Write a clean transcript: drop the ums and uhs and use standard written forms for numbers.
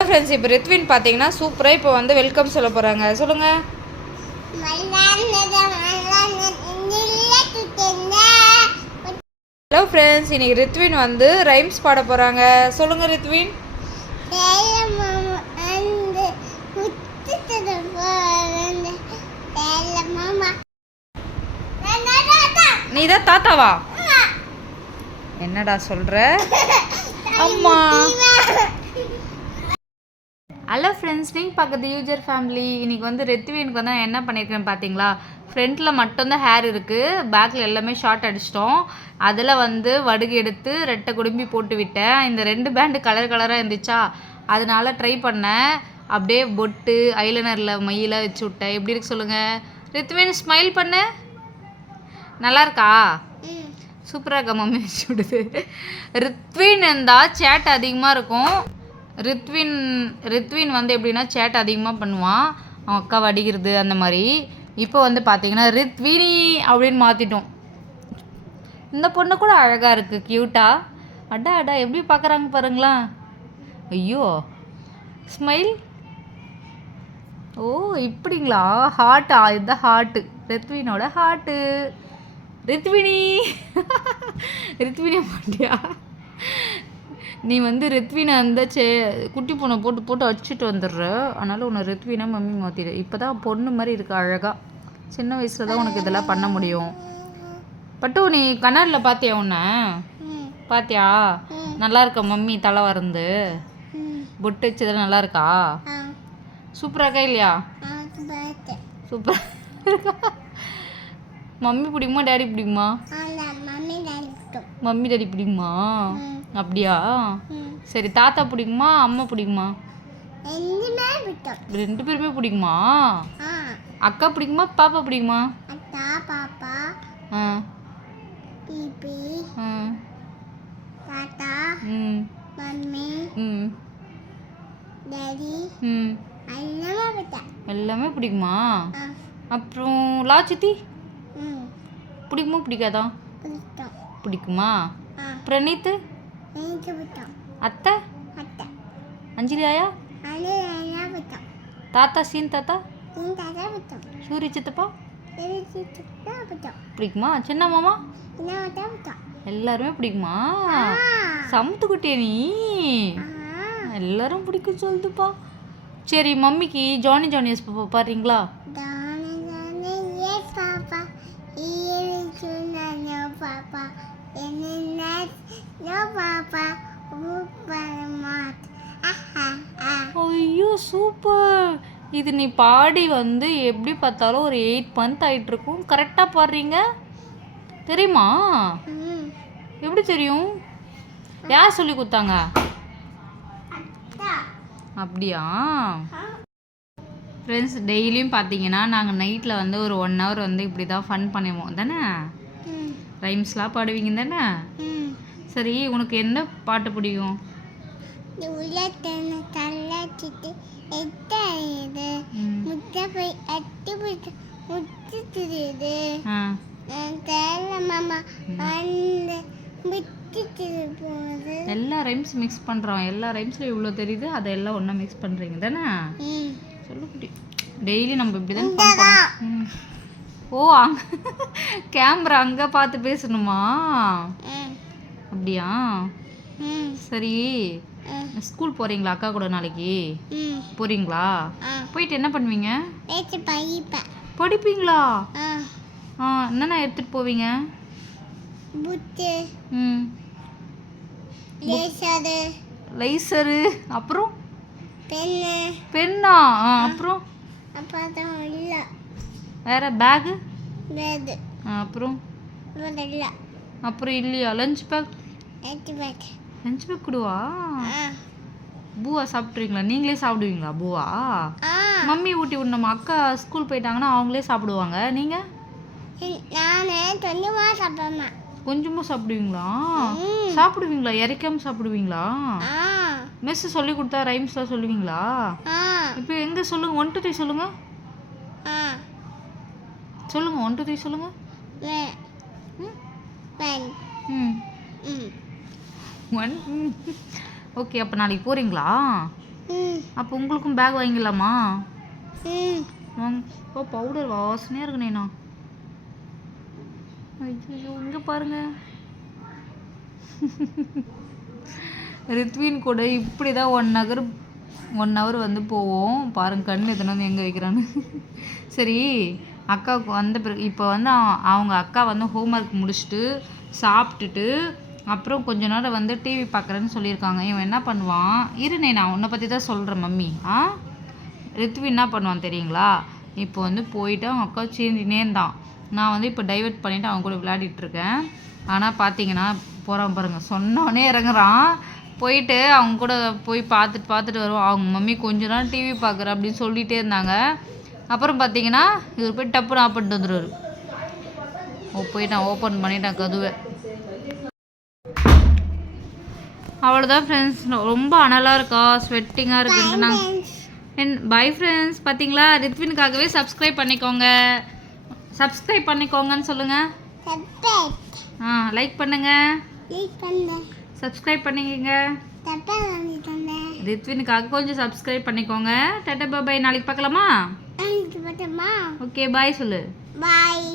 Friends, இப்போ ரித்வின் பார்த்தீங்கன்னா சூப்பராக இப்போ வந்து வெல்கம் சொல்ல போகிறாங்க. சொல்லுங்கள். ஹலோ ஃப்ரெண்ட்ஸ், இன்னைக்கு ரித்வின் வந்து ரைம்ஸ் பாட போகிறாங்க. சொல்லுங்கள் ரித்வின். நீ தான் தாத்தாவா? என்னடா சொல்கிற? அம்மா. ஹலோ ஃப்ரெண்ட்ஸ், நீங்கள் பார்க்குறது யூஜர் ஃபேமிலி. இன்றைக்கி வந்து ரித்வினுக்கு வந்து நான் என்ன பண்ணியிருக்கேன்னு பார்த்தீங்களா, ஃப்ரண்ட்டில் மட்டும்தான் ஹேர் இருக்குது, பேக்கில் எல்லாமே ஷார்ட் அடிச்சிட்டோம். அதில் வந்து வடுகு எடுத்து ரெட்டை குடும்பி போட்டு விட்டேன். இந்த 2 பேண்டு கலர் கலராக இருந்துச்சா, அதனால ட்ரை பண்ணேன். அப்படியே பொட்டு ஐலைனரில் மையெல்லாம் வச்சு விட்டேன். எப்படி இருக்கு சொல்லுங்கள் ரித்வின். ஸ்மைல் பண்ணு. நல்லா இருக்கா? சூப்பராக இருக்கா மம்மி வச்சு விடுது. ரித்வின் இருந்தால் சேட் அதிகமாக இருக்கும். ரித்வின் வந்து எப்படின்னா சேட் அதிகமாக பண்ணுவான், அவன் அக்கா வடிக்கிறது அந்த மாதிரி. இப்போ வந்து பார்த்தீங்கன்னா ரித்வினி அப்படின்னு மாற்றிட்டோம். இந்த பொண்ணு கூட அழகாக இருக்குது, க்யூட்டாக. அடா அடா எப்படி பார்க்குறாங்க பாருங்களா. ஐயோ, ஸ்மைல். ஓ இப்படிங்களா? ஹார்ட்டா? இதுதான் ஹார்ட்டு, ரித்வினோட ஹார்ட்டு. ரித்வினி ரித்வினியா மாட்டியா? நீ வந்து ரித்வினை அந்த குட்டி பொண்ணை போட்டு வச்சுட்டு வந்துடுற, அதனால் உன்னை ரித்வினா மம்மி மாற்றிடு. இப்போ தான் பொண்ணு மாதிரி இருக்கு அழகாக. சின்ன வயசில் தான் உனக்கு இதெல்லாம் பண்ண முடியும். பட்டு நீ கண்ணாடியில் பார்த்தியா? உன்னை பார்த்தியா? நல்லா இருக்கா மம்மி தலை வருந்து பொட்டு வச்சதெல்லாம் நல்லா இருக்கா? சூப்பராக இருக்கா இல்லையா? சூப்பராக இருக்கா? மம்மி பிடிக்குமா டேடி பிடிக்குமா? மம்மி டேடி பிடிக்குமா? அப்படியா? சரி, தாத்தா பிடிக்குமா அம்மா பிடிக்குமா? 2 பேருமே பிடிக்குமா? அக்கா பிடிக்குமா பாப்பா பிடிக்குமா? எல்லாமே பிடிக்குமா? அப்புறம் லாச்சித்தி பிடிக்குமா பிடிக்காதா? பிடிக்குமா? பிரணீத், அத்தை, அஞ்சலி ஆயா, தாத்தா சீன் தாத்தா, சூரிய சித்தப்பா பிடிக்குமா? சின்ன மாமா எல்லாருமே பிடிக்குமா? சமத்துக்குட்டிய நீ எல்லாரும் பிடிக்கும் சொல்லுதுப்பா. சரி, மம்மிக்கு ஜானி ஜானியஸ் பாடுறீங்களா? ஐயோ சூப்பர். இது நீ பாடி வந்து எப்படி பார்த்தாலும் ஒரு 8 மந்த் ஆகிட்டுருக்கும். கரெக்டாக பாடுறீங்க, தெரியுமா? எப்படி தெரியும்? யார் சொல்லி கொடுத்தாங்க? அப்படியா? ஃப்ரெண்ட்ஸ், டெய்லியும் பார்த்தீங்கன்னா நாங்கள் நைட்டில் வந்து ஒரு 1 hour வந்து இப்படி தான் ஃபன் பண்ணுவோம் தானே? ரைம்ஸ்லாம் பாடுவீங்க தானே? சரி, உனக்கு எந்த பாட்டு பிடிக்கும்? எல்லா ரைம்ஸ் மிக்ஸ் பண்ணுறோம். எல்லா ரைம்ஸில் இவ்வளோ தெரியுது, அதெல்லாம் ஒன்றா மிக்ஸ் பண்ணுறீங்க தானே? சொல்ல டெய்லி நம்ம இப்படி தான் பண்ணுறோம். ஓ, அங்கே கேமரா அங்கே பார்த்து பேசணுமா? அப்படியா? சரி, ஸ்கூல் போகிறீங்களா அக்கா கூட நாளைக்கு? போகிறீங்களா? போயிட்டு என்ன பண்ணுவீங்க? படிப்பீங்களா? என்னென்ன எடுத்துகிட்டு போவீங்க? லைசரு, அப்புறம் பென்னா, அப்புறம் வேற பேகு, அப்புறம் இல்லையா? லஞ்ச் பேக் கொடுவா? பூவா சாப்பிட்றீங்களா? நீங்களே சாப்பிடுவீங்களா பூவா? மம்மி ஊட்டி விடணுமா? அக்கா ஸ்கூல் போயிட்டாங்கன்னா அவங்களே சாப்பிடுவாங்க. நீங்கள் கொஞ்சமாக சாப்பிடுவீங்களா? சாப்பிடுவீங்களா? இறைக்காமல் சாப்பிடுவீங்களா? மிஸ் சொல்லி கொடுத்தா ரைம்ஸ்லாம் சொல்லுவீங்களா? இப்போ எங்கே சொல்லுங்கள், 1 2 3 சொல்லுங்கள். 1 2 3 சொல்லுங்கள். ஓகே, அப்போ நாளைக்கு போகிறீங்களா? அப்போ உங்களுக்கும் பேக் வாங்கிக்கலாமா? வாங்க. ஓ பவுடர் வாசனையாக இருக்கு நைனா. ஐயோ இங்கே பாருங்க. ரித்வின் கூட இப்படி தான் 1 ஹவர் வந்து போவோம். பாருங்க கண் எத்தனை வந்து எங்கே வைக்கிறான்னு. சரி அக்காவுக்கு வந்த பிறகு இப்போ வந்து அவங்க அக்கா வந்து ஹோம்ஒர்க் முடிச்சுட்டு சாப்பிட்டுட்டு அப்புறம் கொஞ்ச நேரம் வந்து டிவி பார்க்குறேன்னு சொல்லியிருக்காங்க. இவன் என்ன பண்ணுவான், இருனே நான் உன்னை பற்றி தான் சொல்கிறேன் மம்மி. ரித்வி என்ன பண்ணுவான் தெரியுங்களா, இப்போ வந்து போயிட்டு அவங்க அக்கா சேஞ்சினே இருந்தான். நான் வந்து இப்போ டைவெர்ட் பண்ணிவிட்டு அவங்க கூட விளையாடிட்டுருக்கேன். ஆனால் பார்த்தீங்கன்னா போகிறான் பாருங்கள், சொன்னோடனே இறங்குறான். போயிட்டு அவங்க கூட போய் பார்த்துட்டு வருவோம். அவங்க மம்மி கொஞ்ச நேரம் டிவி பார்க்குறேன் அப்படின்னு சொல்லிகிட்டே இருந்தாங்க. அப்புறம் பார்த்தீங்கன்னா இவர் போய் டப்புன்னு ஆஃப் பண்ணிட்டு வந்துடுவார். போயிட்டான், ஓப்பன் பண்ணிட்டான் கதுவை. அவ்வளோதான் ஃப்ரெண்ட்ஸ். ரொம்ப அனலாக இருக்கா, ஸ்வெட்டிங்காக இருக்குன்ட்டு நான் பை ஃப்ரெண்ட்ஸ். பார்த்தீங்களா ரித்வினுக்காகவே சப்ஸ்கிரைப் பண்ணிக்கோங்கன்னு சொல்லுங்கள். லைக் பண்ணுங்க, சப்ஸ்கிரைப் பண்ணிக்கங்க. ரித்வினுக்காக கொஞ்சம் சப்ஸ்கிரைப் பண்ணிக்கோங்க. டாடா பாய். நாளைக்கு பார்க்கலாமா? ஓகே பாய் சொல்லு. பாய்.